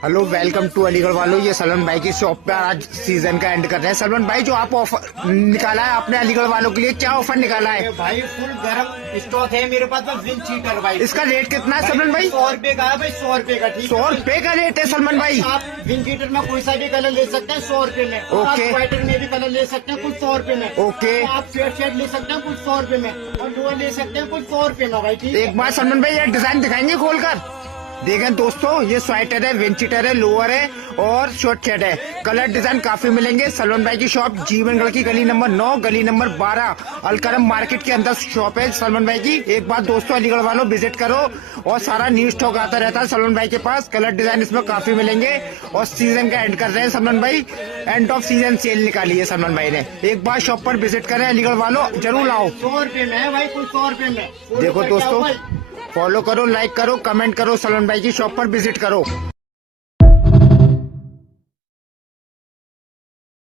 Hello welcome to Aligarh वालों। ये सलमान भाई की शॉप पे आज सीजन का एंड कर रहे हैं। सलमान भाई, जो आप ऑफर निकाला है आपने अलीगढ़ वालों के लिए, क्या ऑफर निकाला है? भाई फुल गर्म स्टॉक है मेरे पास में विंड चीटर भाई। इसका रेट कितना है सलमान भाई? 100 रुपए का है भाई, 100 रुपए का। ठीक 100 रुपए का रेट है सलमान भाई। आप विंड चीटर में कोई सा भी कलर ले सकते हैं 100 रुपए में। और आप ओके। स्वेटर में भी कलर ले सकते हैं कुछ 100 रुपए में। ओके। आप स्वेट शर्ट ले सकते हैं कुछ 100 रुपए में, और लोअर ले सकते हैं कुछ 100 रुपए में भाई। ठीक है, एक बार सलमान भाई ये डिजाइन दिखाएंगे खोलकर? देखें दोस्तों, ये स्वेटर है, विंचीटर है, लोअर है और शॉर्ट शर्ट है। कलर डिजाइन काफी मिलेंगे। सलमान भाई की शॉप जीवनगढ़ की गली नंबर 9 गली नंबर 12 अलकरम मार्केट के अंदर शॉप है सलमान भाई की। एक बार दोस्तों अलीगढ़ वालों विजिट करो, और सारा न्यू स्टॉक आता रहता है सलमान भाई के पास। कलर डिजाइन इसमें काफी मिलेंगे, और सीजन का एंड कर रहे हैं सलमान भाई। एंड ऑफ सीजन सेल निकाली है सलमान भाई ने। एक बार शॉप पर विजिट करें अलीगढ़ वालों, जरूर लाओ। 100 रुपए में है भाई, कुछ 100 रुपए में। देखो दोस्तों, फॉलो करो, लाइक करो, कमेंट करो, सलमान भाई की शॉप पर विजिट करो।